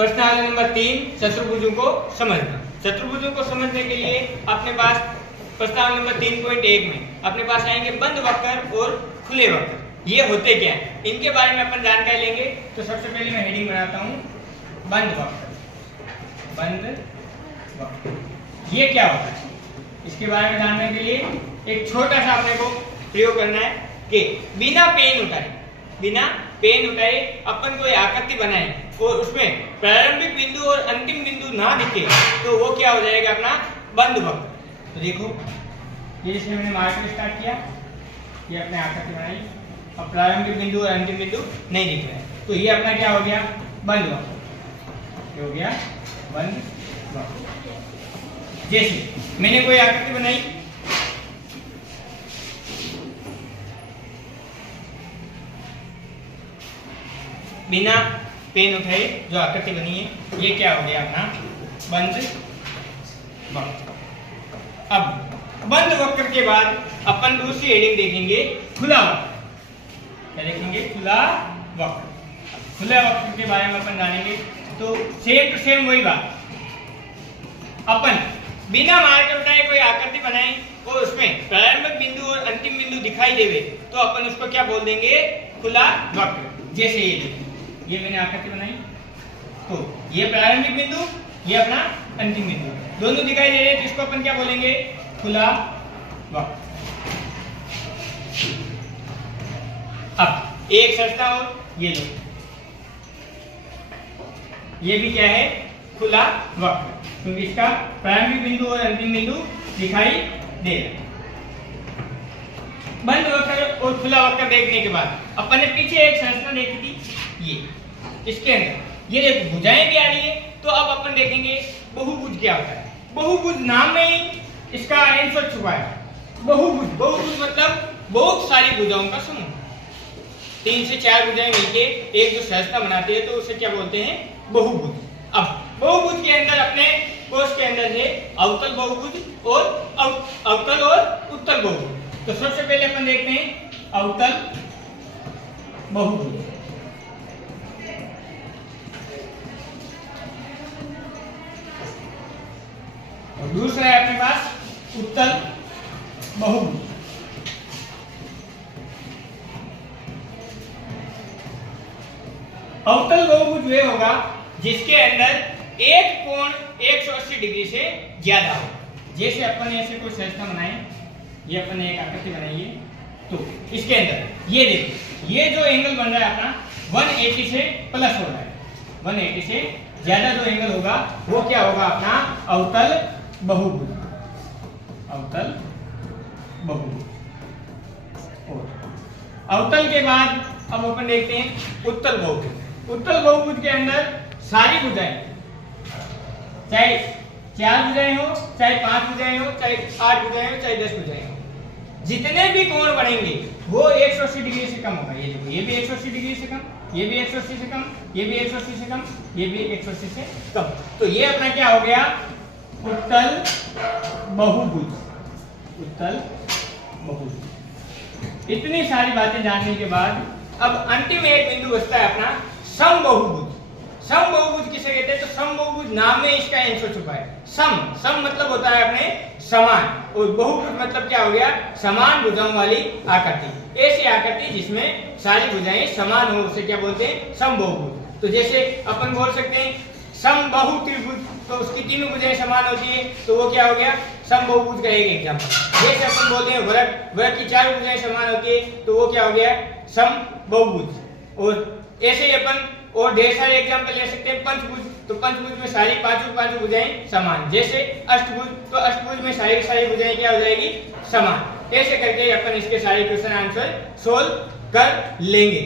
प्रश्नावली नंबर 3, चतुर्भुजों को समझना। चतुर्भुजों को समझने के लिए अपने पास प्रश्नावली नंबर 3.1 में अपने पास आएंगे बंद वक्र और खुले वक्र। ये होते क्या है, इनके बारे में अपन जानकारी लेंगे। तो सबसे पहले मैं हेडिंग बनाता हूँ बंद वक्र। बंद वक्र ये क्या होता है, इसके बारे में जानने के लिए एक छोटा सा अपने को प्रयोग करना है कि बिना पेन उठाए अपन कोई आकृति बनाए और उसमें प्रारंभिक बिंदु और अंतिम बिंदु ना दिखे तो वो क्या हो जाएगा, अपना बंद वक्र। तो देखो ये इसमें मैंने मार्कर स्टार्ट किया, ये अपने आकृति बनाई, अब प्रारंभिक बिंदु और अंतिम बिंदु नहीं दिख रहे हैं तो ये अपना क्या हो गया, बंद वक्र। ये हो गया बंद वक्र। जैसे मैंने कोई आकृति बनाई, बिना पेन उठाए जो आकृति बनी है, ये क्या हो गया, अपना बंद वक्र। अब बंद वक्र के बाद अपन दूसरी हेडिंग देखेंगे खुला वक्र। क्या देखेंगे, खुला वक्र। खुला वक्र के बारे में अपन जानेंगे तो सेम टू सेम वही बात, अपन बिना मार्कर उठाए कोई आकृति बनाए और उसमें प्रारंभिक बिंदु और अंतिम बिंदु दिखाई देवे तो अपन उसको क्या बोल देंगे, खुला वक्र। जैसे ये देखिए, ये मैंने आकृति बनाई तो ये प्रारंभिक बिंदु, ये अपना अंतिम बिंदु, दोनों दिखाई दे रहे हैं तो इसको अपन क्या बोलेंगे, खुला वक्र। अब एक संरचना और ये लो, ये भी क्या है, खुला वक्र, क्योंकि इसका प्रारंभिक बिंदु और अंतिम बिंदु दिखाई दे रहा है। बंद वक्र और खुला वक्र देखने के बाद अपन ने पीछे एक संरचना देखी थी, ये इसके अंदर ये देखो भुजाएं भी आ रही है। तो अब अपन देखेंगे बहुभुज क्या होता है। बहुभुज नाम में ही इसका आंसर छुपा है। बहुभुज मतलब बहुत सारी भुजाओं का समूह, 3 से 4 भुजाएं मिलके एक जो संरचना बनाती है तो उसे क्या बोलते हैं, बहुभुज। अब बहुभुज के अंदर अपने कोष के अंदर है अवतल बहुभुज और अवतल और उत्तल बहुभुज। तो सबसे पहले अपन देखते हैं अवतल बहुभुज। और दूसरा है अपने पास उत्तल बहुभुज। अवतल बहुभुज वे होगा जिसके अंदर एक कोण 180 डिग्री से ज्यादा हो। जैसे अपन ऐसे कोई संरचना बनाए, ये अपन ने एक आकृति बनाई है तो इसके अंदर ये देखिए, ये जो एंगल बन रहा है अपना 180 से प्लस हो रहा है, 180 से ज्यादा जो एंगल होगा वो क्या होगा, अपना अवतल बहुभुज। अवतल बहुभुज। अवतल के बाद अब अपन देखते हैं उत्तल बहुभुज। उत्तल बहुभुज के अंदर सारी भुजाएं, चाहे 4 भुजाएं हो, चाहे 5 भुजाएं हो, चाहे 8 भुजाएं हो, चाहे 10 भुजाएं हो, जितने भी कोण बनेंगे वो 180 डिग्री से कम होगा। ये देखो, ये भी 180 डिग्री से कम, ये भी 180 से कम, ये भी 180 से कम, ये भी 180 से कम। तो ये अपना क्या हो गया, उत्तल बहुभुज। उत्तल बहुभुज। इतनी सारी बातें जानने के बाद अब अंतिम एक बिंदु बचता है अपना समबाहुभुज। समबाहुभुज किसे कहते हैं, तो समबाहुभुज नाम में इसका आंसर छुपा है। सम मतलब होता है अपने समान, और बहुभुज मतलब क्या हो गया, समान भुजाओं वाली आकृति। ऐसी आकृति जिसमें सारी भुजाएं समान हो उसे क्या बोलते हैं, समबाहुभुज। तो जैसे अपन बोल सकते हैं समबाहु त्रिभुज, तो उसकी तीनों भुजाएं समान होती है तो वो क्या हो गया, समबाहुभुज का एक एग्जांपल। जैसे अपन बोलते हैं वृत्त की 4 भुजाएं समान होती है तो वो क्या हो गया, समबाहुभुज। और ऐसे ही अपन और ढेर सारे एग्जांपल ले सकते हैं। पंचभुज, तो पंचभुज में सारी पांचों भुजाएं समान। जैसे अष्टभुज, तो अष्टभुज में सारी भुजाएं क्या हो जाएगी, समान। ऐसे करके अपन इसके सारे क्वेश्चन आंसर सोल्व कर लेंगे।